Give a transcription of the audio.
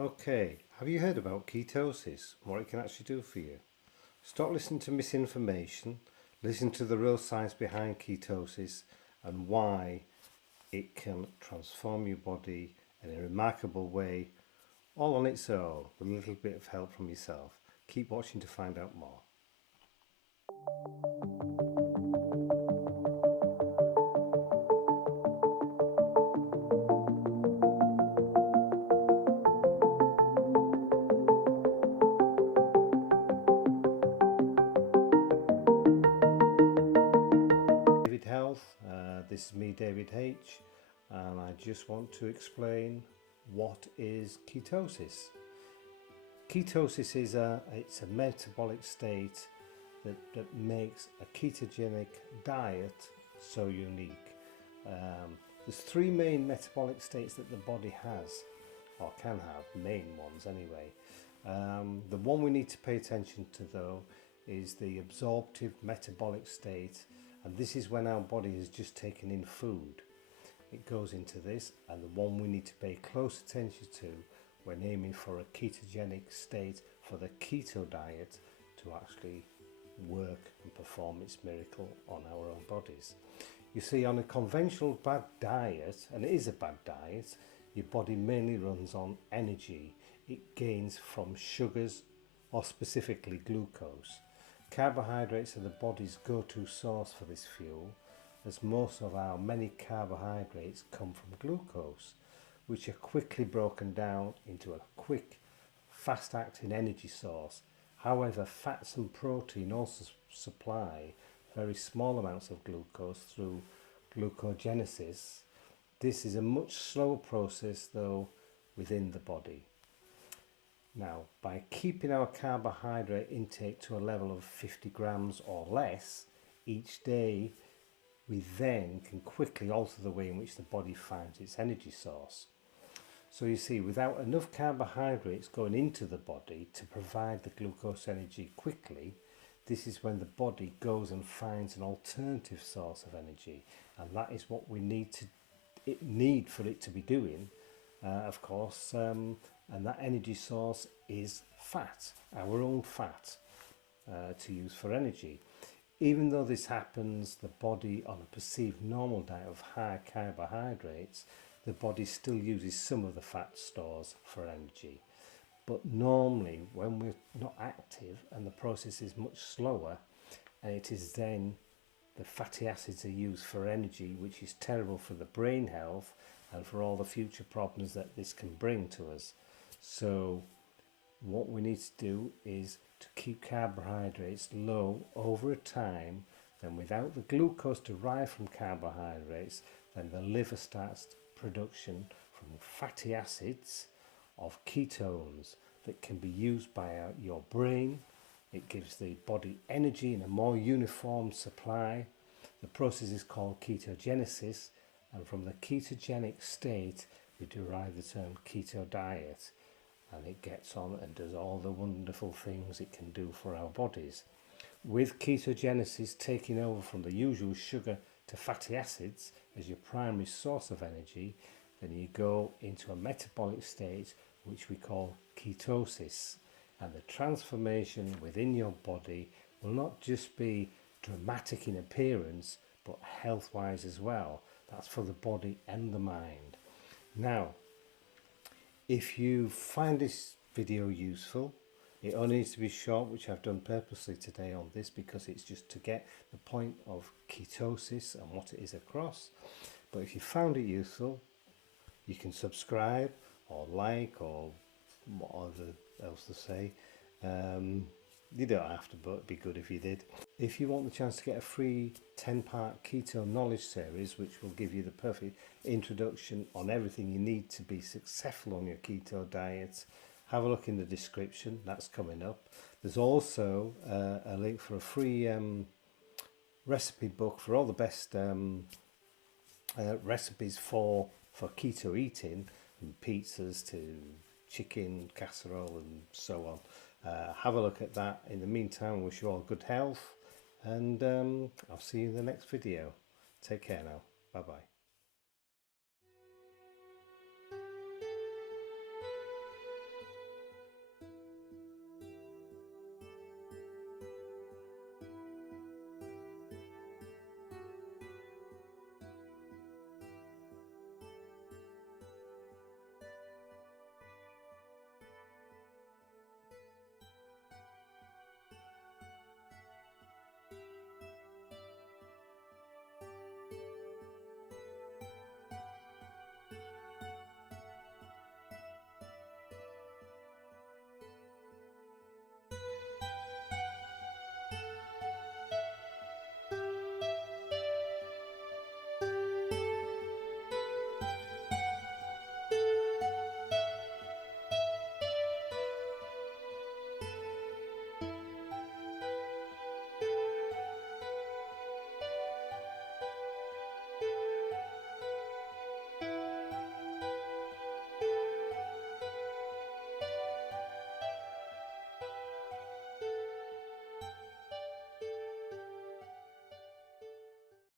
Okay, have you heard about ketosis, what it can actually do for you? Stop listening to misinformation, listen to the real science behind ketosis and why it can transform your body in a remarkable way, all on its own, with a little bit of help from yourself. Keep watching to find out more. This is me, David H, and I just want to explain what is ketosis. Ketosis is it's a metabolic state that makes a ketogenic diet so unique. There's three main metabolic states that the body has, or can have, main ones anyway. The one we need to pay attention to though is the absorptive metabolic state, and this is when our body has just taken in food. It goes into this, and the one we need to pay close attention to when aiming for a ketogenic state for the keto diet to actually work and perform its miracle on our own bodies. You see, on a conventional bad diet, and it is a bad diet, your body mainly runs on energy it gains from sugars, or specifically glucose. Carbohydrates are the body's go-to source for this fuel, as most of our many carbohydrates come from glucose, which are quickly broken down into a quick, fast-acting energy source. However, fats and protein also supply very small amounts of glucose through glucogenesis. This is a much slower process though within the body. Now, by keeping our carbohydrate intake to a level of 50 grams or less each day, we then can quickly alter the way in which the body finds its energy source. So you see, without enough carbohydrates going into the body to provide the glucose energy quickly, this is when the body goes and finds an alternative source of energy, and that is what we need for it to be doing, of course, and that energy source is fat, our own fat, to use for energy. Even though this happens, the body on a perceived normal diet of high carbohydrates, the body still uses some of the fat stores for energy. But normally, when we're not active and the process is much slower, and it is then the fatty acids are used for energy, which is terrible for the brain health and for all the future problems that this can bring to us. So what we need to do is to keep carbohydrates low over a time. Then without the glucose derived from carbohydrates, then the liver starts production from fatty acids of ketones that can be used by your brain. It gives the body energy in a more uniform supply. The process is called ketogenesis, and from the ketogenic state we derive the term keto diet, and it gets on and does all the wonderful things it can do for our bodies. With ketogenesis taking over from the usual sugar to fatty acids as your primary source of energy, then you go into a metabolic state which we call ketosis, and the transformation within your body will not just be dramatic in appearance but health-wise as well. That's for the body and the mind. Now, if you find this video useful, it only needs to be short, which I've done purposely today on this because it's just to get the point of ketosis and what it is across. But if you found it useful, you can subscribe or like or whatever else to say. You don't have to, but it'd be good if you did. If you want the chance to get a free 10-part keto knowledge series, which will give you the perfect introduction on everything you need to be successful on your keto diet, have a look in the description. That's coming up. There's also a link for a free recipe book for all the best recipes for keto eating, from pizzas to chicken casserole and so on. Have a look at that. In the meantime, I wish you all good health, and I'll see you in the next video. Take care now. Bye bye.